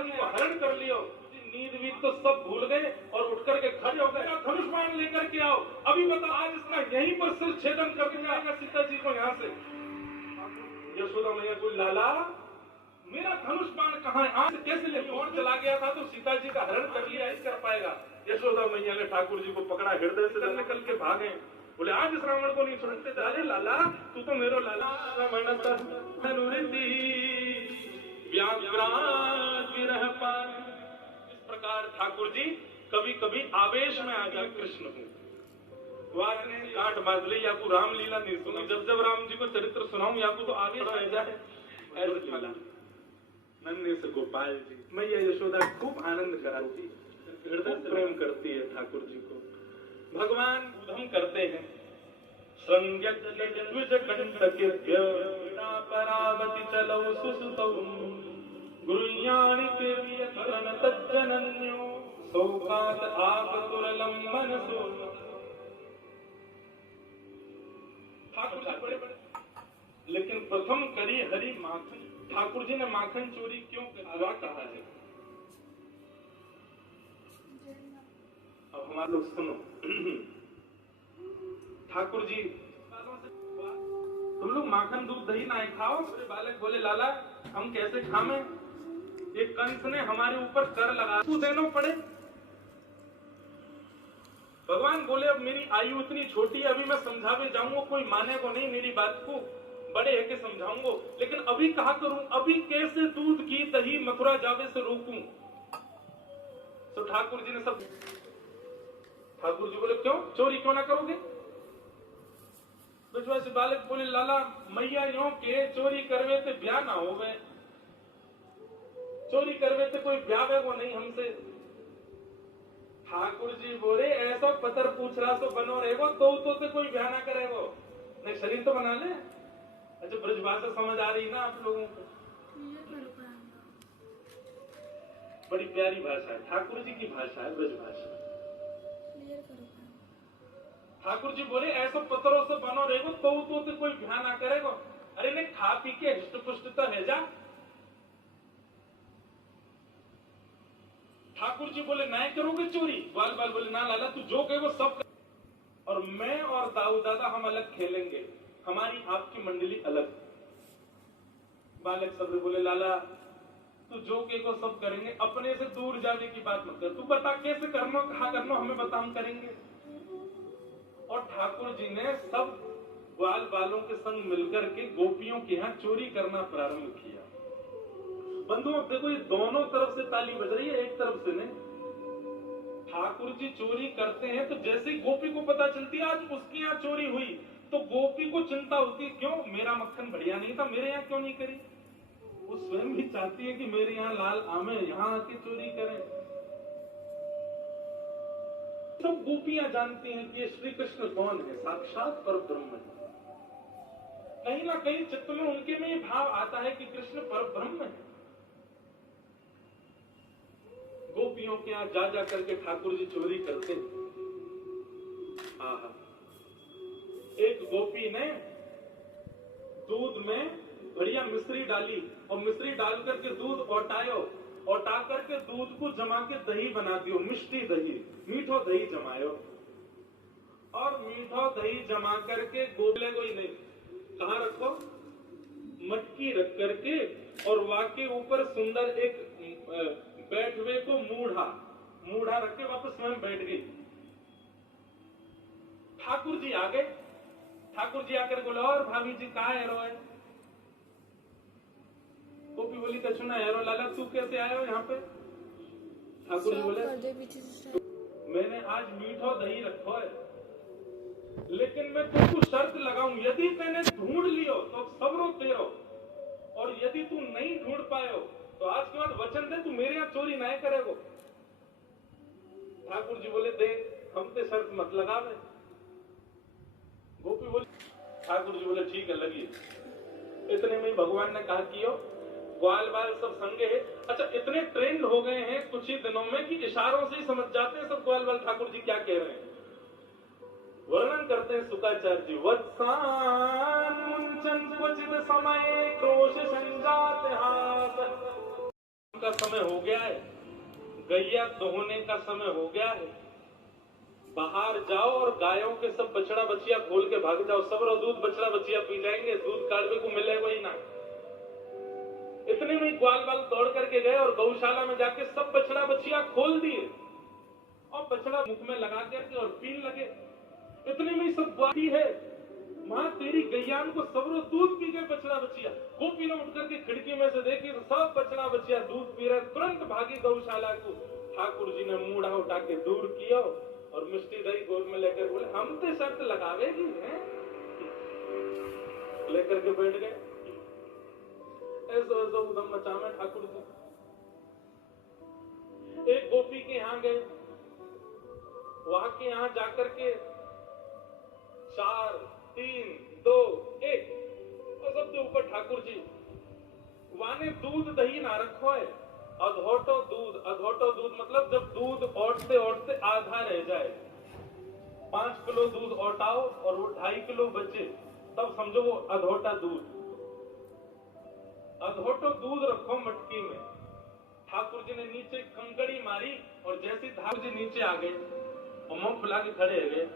जी को हरण कर लियो। नींद वीद तो सब भूल गए और उठ करके खड़े हो गए। धनुष बाण लेकर के आओ, अभी बता आज इसका यहीं पर सिर छेदन कर दिया सीता जी को यहाँ से। यशोदा मैया को लाला मेरा धनुष बाण कहाँ है, आज कैसे ले कौन चला गया था तो सीता जी का हरण कर लिया, इस कर पाएगा। यशोदा मैया ने ठाकुर जी को पकड़ा, हृदय से निकल के भागे। बोले आज इस रावण को नहीं छोड़ते। अरे लाला तू तो मेरो लाला इस प्रकार ठाकुर जी कभी कभी आवेश में आ जाए कृष्ण को। वाद ने काट बांध ली, या को रामलीला नहीं सुनी। जब जब राम जी को चरित्र सुनाऊं या को तो आवेश आ जाए। ऐसे नन्हे से गोपाल जी मैया यशोदा खूब आनंद कराती, हृदय से प्रेम करती है ठाकुर जी को। भगवान उधम करते हैं परावती चलो सुसुतौ गुरुज्ञानि तज्जनन्यो सौखात आपतुरलम मनसो। ठाकुर जी बड़े बड़े, लेकिन प्रथम करी हरि माखन। ठाकुर जी ने माखन चोरी क्यों कहा है? अब हमारे लोग सुनो। ठाकुर जी तुम लोग माखन दूध दही ना खाओ। बालक बोले लाला हम कैसे खावे, एक कंस ने हमारे ऊपर कर लगा तू देना पड़े। भगवान बोले अब मेरी आयु इतनी छोटी है, अभी मैं समझावे जाऊंगा कोई माने को नहीं मेरी बात को, बड़े है कि समझाऊंगा, लेकिन अभी कहा करूं, अभी कैसे दूध की दही मथुरा जावे से रोकूं। तो ठाकुर जी ने सब, ठाकुर जी बोले क्यों चोरी क्यों ना करोगे? ब्रजवासी बालक बोले लाला मैया यो के चोरी करवे ते ब्याह ना हो गए, चोरी करवे ते कोई ब्याह वे वो नहीं हमसे। ठाकुर जी बोले ऐसा पतर पूछ रहा तो बनो रहेगो तो ते कोई ब्याह ना करेगो, नहीं शरीर तो बना ले। अच्छा ब्रजभाषा समझ आ रही ना आप लोगों को? बड़ी प्यारी भाषा है, ठाकुर जी की भाषा है ब्रजभाषा। ठाकुर जी बोले ऐसा पत्थरों से बनो रहेगो तो कोई ध्यान ना करेगो। अरे ने खा पी के हिष्ट पुष्ट तो है जा। ठाकुर जी बोले नहीं करोगे चोरी? बाल बाल बोले ना लाला तू जो कहे वो सब कर। और मैं और दाऊ दादा हम अलग खेलेंगे, हमारी आपकी मंडली अलग। बालक सब बोले लाला तू जो कहे वो सब करेंगे, अपने से दूर जाने की बात मत कर, तू बता कैसे करना कहा करना हमें बता हम करेंगे। और ठाकुर जी ने सब ग्वाल बालों के संग मिलकर के गोपियों के यहाँ चोरी करना प्रारंभ किया। बंधुओं देखो ये दोनों तरफ से ताली बज रही है, एक तरफ से नहीं। ठाकुर जी चोरी करते हैं तो जैसे ही गोपी को पता चलती है आज उसके यहाँ चोरी हुई तो गोपी को चिंता होती है, क्यों मेरा मक्खन बढ़िया नहीं था, मेरे यहाँ क्यों नहीं करी। वो स्वयं भी चाहती है कि मेरे यहाँ लाल आमे यहाँ आके चोरी करें। सब गोपियां जानती हैं कि ये श्री कृष्ण कौन है, साक्षात परब्रह्म है। कहीं ना कहीं चित्त में उनके में ये भाव आता है कि कृष्ण परब्रह्म है। गोपियों के यहाँ जा करके ठाकुर जी चोरी करते हैं। आहा, एक गोपी ने दूध में बढ़िया मिश्री डाली और मिश्री डाल करके दूध औटा करके दूध को जमा के दही बना दियो, मिष्टी दही, मीठो दही जमायो। और मीठो दही जमा करके गोबले को ही नहीं, कहाँ रखो? मटकी रख करके और वाके ऊपर सुंदर एक बैठवे को मूढ़ा रख के वापस स्वयं बैठ गई। ठाकुर जी आ गए। ठाकुर जी आकर बोले और भाभी जी कहाँ है रोए? गोपी बोली कछुना हेरो लाला तू कैसे आए हो यहाँ पे? ठाकुर जी बोले मैंने आज मीठो दही रखो है, लेकिन मैं तुमको शर्त लगाऊं, यदि मैंने ढूंढ लियो तो सबरो तेरो, और यदि तू नहीं ढूंढ पायो तो आज के बाद वचन दे तू मेरे यहाँ चोरी नहीं करेगो। ठाकुर जी बोले देख हम ते शर्त मत लगावे। गोपी बोली, ठाकुर जी बोले ठीक है लगी। इतने में भगवान ने कहा कि ग्वाल बाल सब संगे है। अच्छा इतने ट्रेंड हो गए हैं कुछ ही दिनों में कि इशारों से ही समझ जाते हैं सब ग्वाल बाल ठाकुर जी क्या कह रहे हैं। वर्णन करते हैं शुक्राचार्य जी, वत्सान मुंचन क्वचित समय क्रोश संजात हास का समय हो गया है, गैया दोहने का समय हो गया है। बाहर जाओ और गायों के सब बछड़ा बछिया खोल के भाग जाओ, सब दूध बछड़ा बछिया पी जाएंगे, दूध काढ़वे को मिलेगा ही ना। इतने में ग्वाल बाल दौड़ करके गए और गौशाला में जाके सब बछड़ा बछिया खोल दिए और बछड़ा मुख में लगा करके और पीने लगे। इतने में सब ग्वाली है, मां तेरी गैयान को सबरो दूध पी गए बछड़ा बछिया। गोपी ने उठ करके खिड़की में से देखी तो सब बछड़ा बछिया दूध पी रहे, तुरंत भागी गौशाला को। ठाकुर जी ने मुंह उठा के दूर किया और मिष्टी दही गोद में लेकर बोले हम तो शर्त लगावेगी हैं, लेकर के बैठ गए। ऐसो ऐसो उधम मचा में ठाकुर जी एक गोपी के यहाँ गए, वहां के यहाँ जाकर के 4 3 2 1 और सबके ऊपर ठाकुर जी वाने दूध दही ना रखो है, अधोटो दूध मतलब जब दूध औटते औटते आधा रह जाए, 5 किलो दूध औटाओ और वो 2.5 किलो बचे, तब समझो वो अधोटा दूध। अधोटो दूध रखो मटकी में। ठाकुर जी ने नीचे कंकड़ी मारी और जैसे ठाकुर जी नीचे आ गए और मुंह फुला के खड़े हो गए।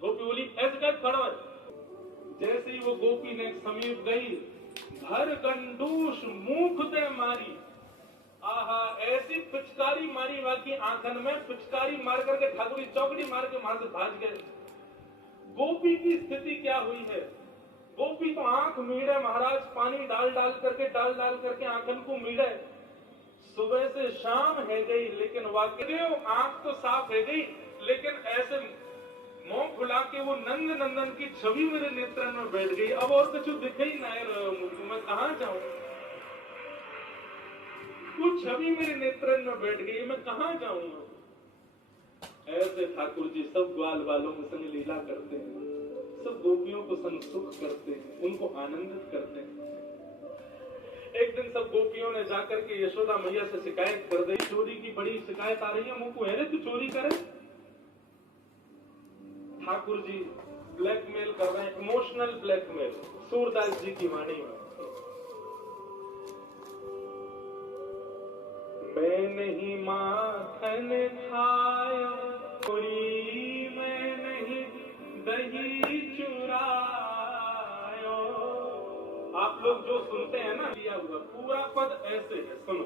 गोपी बोली ऐसे क्या खड़ा है? जैसे ही वो गोपी ने समीप गई, भर गंडूस मुख दे मारी। आहा, ऐसी पिचकारी मारी बाकी आंखन में, पिचकारी मार करके ठाकुर जी चौकड़ी मार के वहां से भाग गए। गोपी की स्थिति क्या हुई है? गोपी तो आंख मीड़े महाराज, पानी डाल डाल करके आंखन को मीड़े। सुबह से शाम है गई लेकिन वाकई आंख तो साफ है गई, लेकिन ऐसे मुंह खुला के वो नंद नंदन की छवि मेरे नेत्रन में बैठ गई। अब और कुछ दिखे ही ना मुझको, मैं कहां जाऊं? वो छवि मेरे नेत्रन में बैठ गई, मैं कहां जाऊंगा? ऐसे ठाकुर जी सब ग्वाल वालों के संग लीला करते हैं, सब गोपियों को संग सुख करते हैं, उनको आनंदित करते हैं। एक दिन सब गोपियों ने जाकर के यशोदा मैया से शिकायत कर दी, चोरी की बड़ी शिकायत आ रही है, मुंह को है रे तू चोरी करे। ठाकुर जी ब्लैकमेल कर रहे हैं, इमोशनल ब्लैकमेल, सूरदास जी की वाणी में। मैं नहीं माखन खाया, मैं नहीं दही चुरायो। आप लोग जो सुनते हैं ना, लिया हुआ पूरा पद ऐसे है, सुनो।